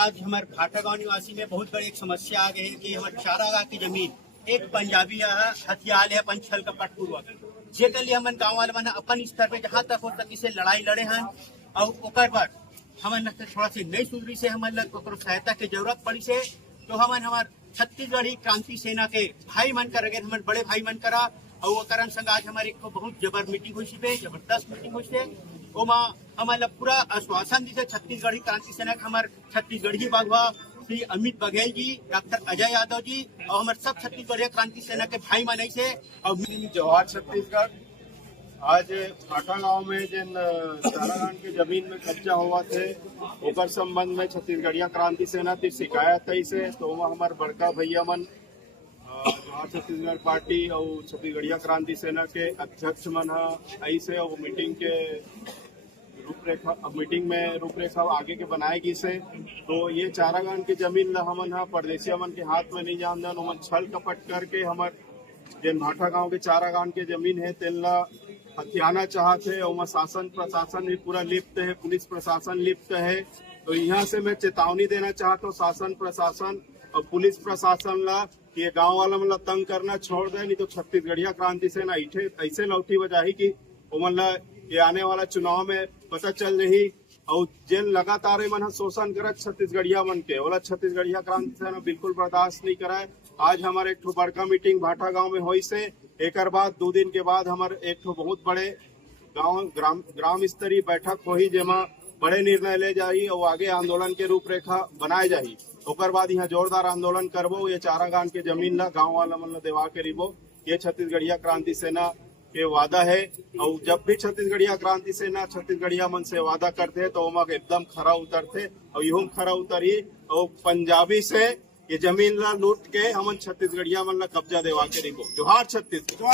आज हमारे भाटा गांव निवासी में बहुत बड़ी एक समस्या आ गई है कि हमारे चारागाह की जमीन एक पंजाबी हथियार है पंचल का पटपूर्वक जेकर लिए हमन गाँव वाले मन अपन स्तर पे जहाँ तक हो सके से लड़ाई लड़े हैं और ओकर पर हमन थोड़ा सी नई सुधरी से हमन लग सहायता की जरूरत पड़ी से तो हमन हमार छत्तीसगढ़ी क्रांति सेना के भाई मन कर गए हमारे बड़े भाई मन करा और वो कारण संग आज हमारे बहुत जबर मीटिंग हुई पे जबरदस्त मीटिंग हुई से ओमा हमारा पूरा आश्वासन दी छत्तीसगढ़ी क्रांति सेना के हमारे छत्तीसगढ़ी बागवा श्री अमित बघेल जी, डॉक्टर अजय यादव जी और हमारे सब छत्तीसगढ़ी क्रांति सेना के भाई मन से और जवाहर छत्तीसगढ़ आज भाटा गांव में जिन चारागान की जमीन में कब्जा हुआ थे ओकर संबंध में छत्तीसगढ़िया क्रांति सेना की शिकायत है से तो हमारे बड़का भैया मन जवाहर छत्तीसगढ़ पार्टी और छत्तीसगढ़िया क्रांति सेना के अध्यक्ष मन ऐसे और मीटिंग के मीटिंग में रूपरेखा आगे के बनाएगी से तो ये चारागान की जमीन ला हमन परदेसिया मन के हाथ में नहीं जान दन ओमन छल कपट करके हमार जिन भाटा गांव के चारागान के जमीन है तेन ला हथियाना चाहते और शासन प्रशासन भी पूरा लिप्त है, पुलिस प्रशासन लिप्त है। तो यहाँ से मैं चेतावनी देना चाहता हूँ शासन प्रशासन और पुलिस प्रशासन ला कि ये गाँव वाला मतलब तंग करना छोड़ दे, नहीं तो छत्तीसगढ़िया क्रांति सेना ऐसे लौटी बजाही की ओमन ला ये आने वाला चुनाव में पता चल रही और जिन लगातार मन शोषण करत छत्तीसगढ़िया मन के ओला छत्तीसगढ़िया क्रांति सेना बिल्कुल बर्दाश्त नहीं कराए। आज हमारे एक बड़का मीटिंग भाटा गांव में हुई से एक बाद 2 दिन के बाद हमारे एक बहुत बड़े ग्राम स्तरीय बैठक हुई जेमा बड़े निर्णय ले जाही और आगे आंदोलन के रूपरेखा बनाए जाही। ओकर बाद यहाँ जोरदार आंदोलन करबो, ये चारागान के जमीन ला गाँव वाला मन ला देवा के रिबो। ये छत्तीसगढ़िया क्रांति सेना के वादा है और जब भी छत्तीसगढ़िया क्रांति सेना छत्तीसगढ़िया मन से वादा करते तो ओमा एकदम खरा उतरते और यूं खरा उतरी और पंजाबी से ये जमीन ला लूट के हमन छत्तीसगढ़िया मन ला कब्जा देवा के रिबो। जोहार छत्तीसगढ़।